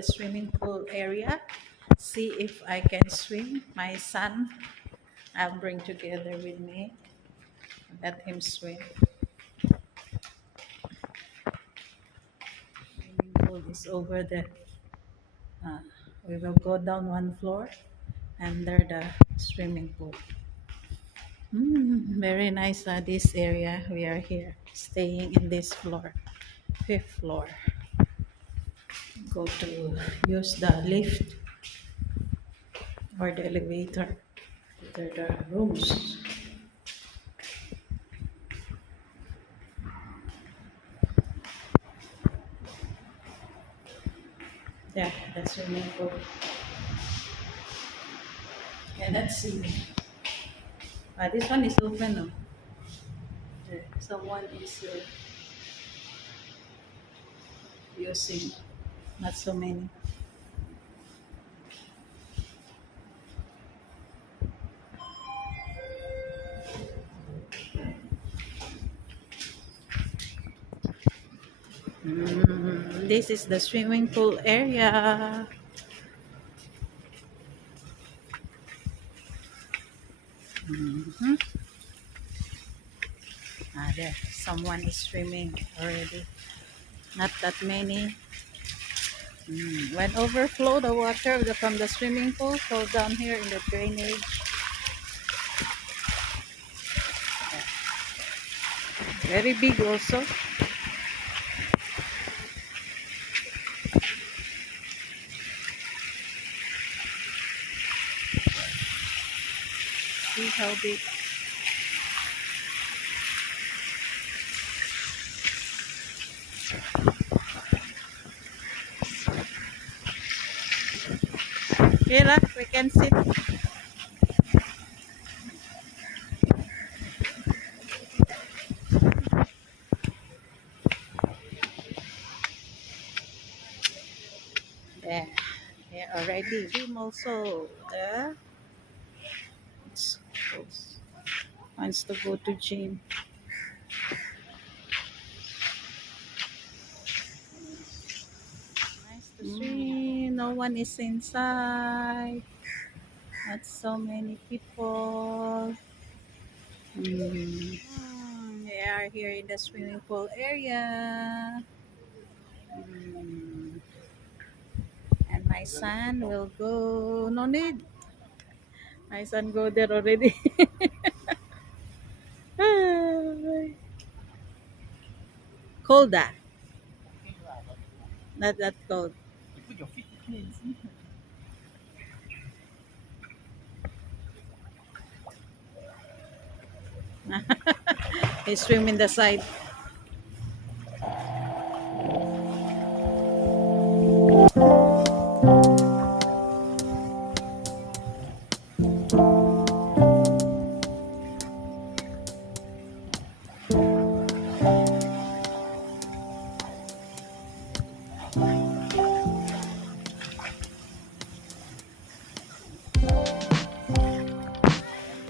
the swimming pool area. See if I can swim. My son, I'll bring together with me. Let him swim. Swimming pool is over there. Uh, we will go down one floor under the swimming pool. Very nice, this area. We are here staying in this floor, fifth floor. Go to use the lift or the elevator. They're the rooms. Yeah, the swimming pool. And let's see. This one is open. No? Someone is using. Not so many. This is the swimming pool area. There, someone is swimming already. Not that many. When overflow, the water from the swimming pool fall down here in the drainage. Very big also. See how big. Here, we can sit. There, here already. Gym also. There. It's close. Wants to go to gym. Nice to swim. No one is inside. Not so many people. They are here in the swimming pool area. And my son will go. No need. My son go there already. Cold ah? Not that cold. You put your feet. He swim in the side.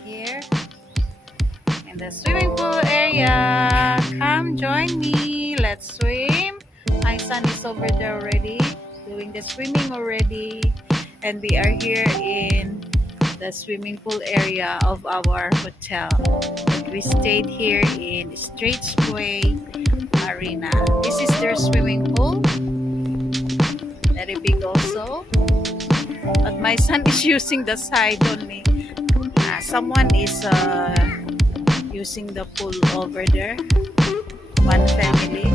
Here in the swimming pool area. Come join me. Let's swim. My son is over there already doing the swimming already. And we are here in the swimming pool area of our hotel. We stayed here in Straits Way Marina. This is their swimming pool. Very big also. But my son is using the side only. Someone is using the pool over there. One family.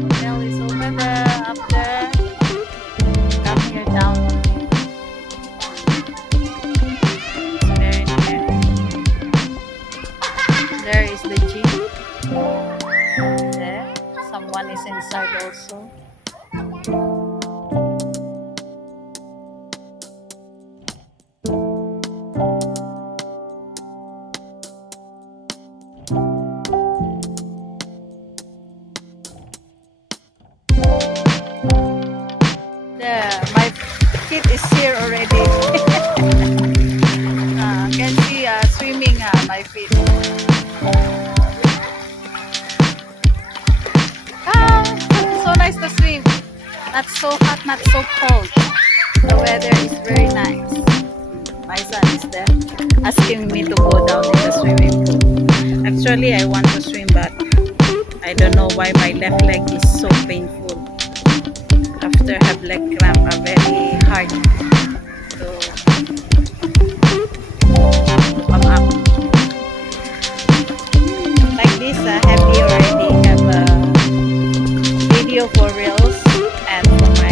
Hotel is over there, up there. Come here down. It's very near. There is the gym. There. Someone is inside also. There, my kid is here already. Can see swimming my feet. nice to swim. Not so hot, not so cold. The weather is very nice. My son is there asking me to go down in the swimming pool. Actually, I want to swim, but I don't know why my left leg is so painful. After have leg cramp are very hard to come up. Like this, happy already have a video for reels and for my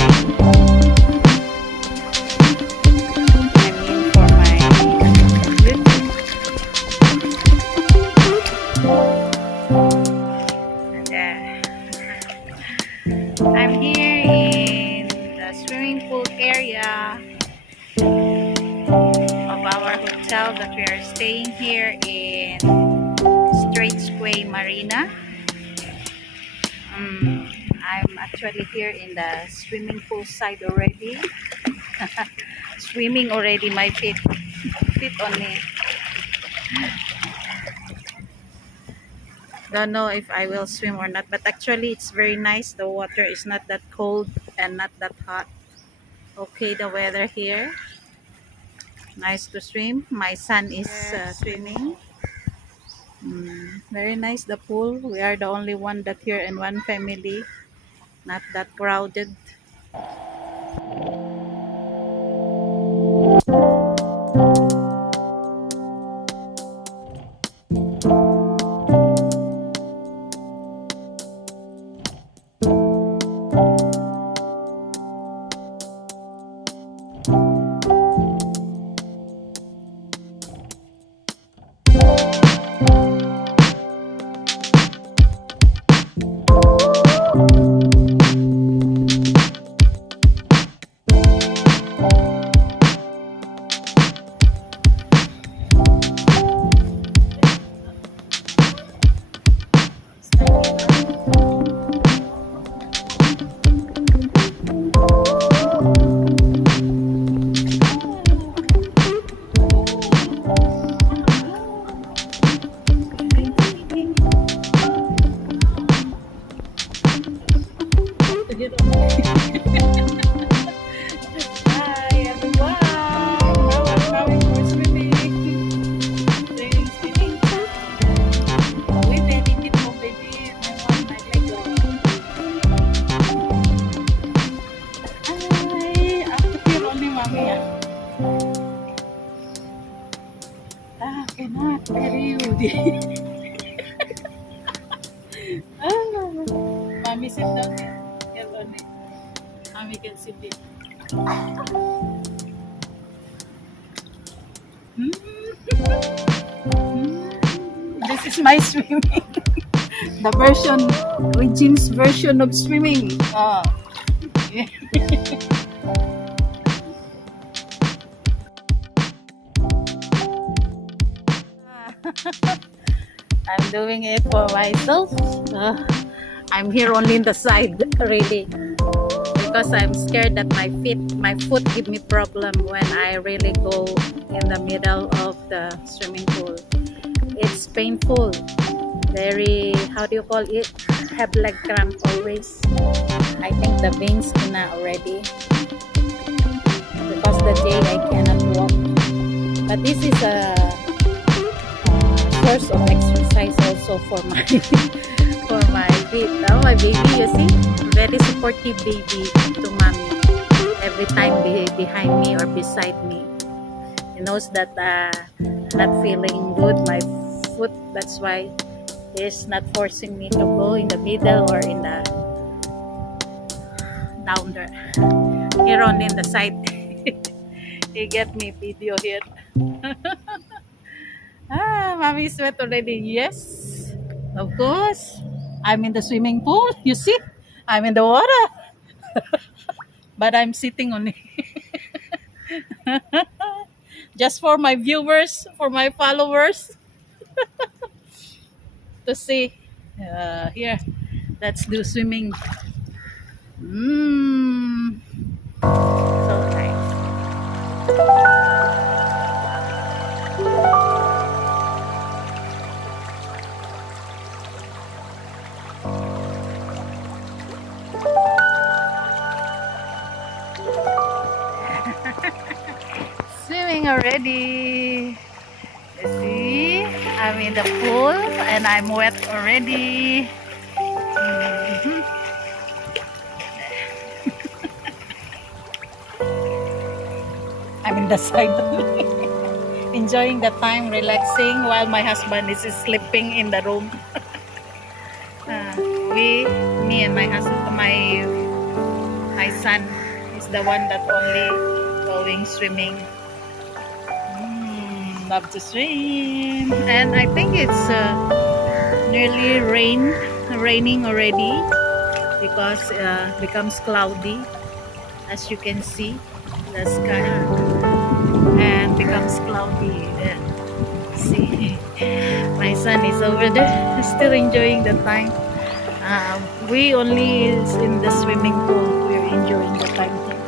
YouTube. And I'm here in the swimming pool area of our hotel that we are staying here in Straits Quay Marina. I'm actually here in the swimming pool side already. Swimming already, my feet on me. Don't know if I will swim or not, but actually it's very nice. The water is not that cold and not that hot. Okay, the weather here. Nice to swim. My son is swimming. Very nice, the pool. We are the only one that here in one family. Not that crowded. Hi everyone! Now I'm coming for swimming. Swimming. Uy, medikit mo baby. I want my leg on. Ay, after here only mommy. Cannot tell you. Mommy sit down here. Here only. Mommy can sit here. This is my swimming. The version, Regine's version of swimming. I'm doing it for myself. I'm here only in the side, really, because I'm scared that my foot give me problem when I really go in the middle of the swimming pool. It's painful, very, how do you call it, have leg cramp always. I think the veins na already because the day I cannot walk, but this is a source of exercise also for my for my baby. Oh, my baby, you see, very supportive baby to mommy. Every time behind me or beside me, he knows that not feeling good my foot. That's why he's not forcing me to go in the middle or in the down there. Here on in the side. He get me video here. Mommy sweat already. Yes, of course. I'm in the swimming pool. You see, I'm in the water. But I'm sitting on it. Just for my viewers, for my followers to see. Here, let's do swimming. So nice. already. You see, I'm in the pool and I'm wet already. Mhm. I'm in the side enjoying the time, relaxing while my husband is sleeping in the room. Uh, me and my husband, my son is the one that only going swimming. Love to swim, and I think it's nearly raining already because becomes cloudy, as you can see the sky, and becomes cloudy. See, my son is over there still enjoying the time. We only is in the swimming pool. We're enjoying the time here.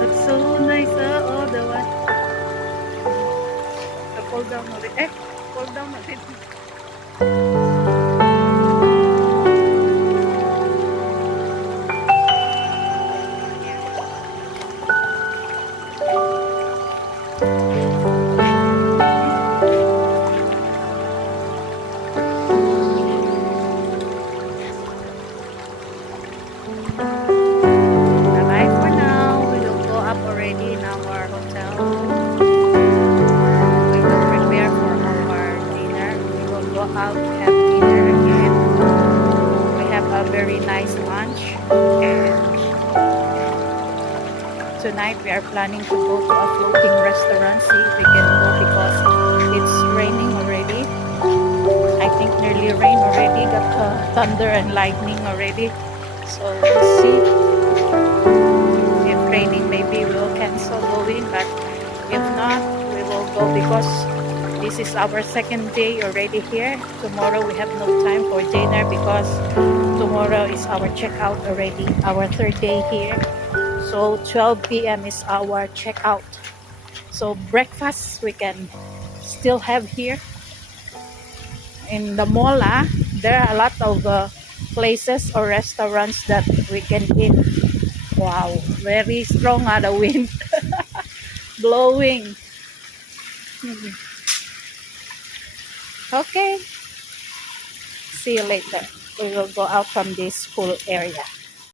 Looks so nice, oh, the one. Fall down already. Fall down already. Bye for now. We will go up already in our hotel. We will prepare for our dinner. We will go out have dinner again. We have a very nice lunch. And tonight we are planning to go to a floating restaurant. See if we can go because it's raining already. I think nearly rain already. Got thunder and lightning already. So we'll see. If raining, maybe we'll cancel going, but if not, we will go because this is our second day already here. Tomorrow we have no time for dinner because tomorrow is our checkout already, our third day here. So 12 p.m. is our checkout. So breakfast we can still have here in the mall. There are a lot of places or restaurants that we can eat. Wow, very strong the wind blowing. Okay, see you later. We will go out from this pool area.